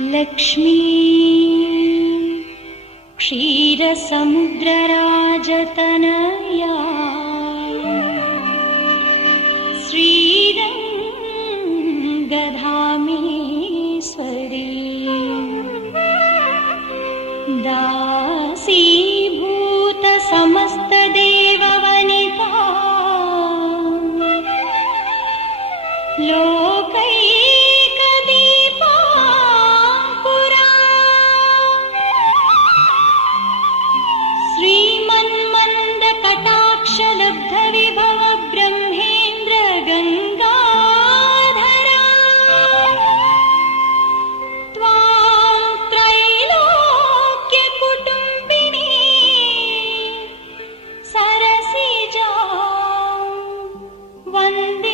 Lakshmi. क्षीरसमुद्रराजतनया। श्रीरङ्गधामेश्वरी। दासीभूतसमस्तदेववनिता। लो One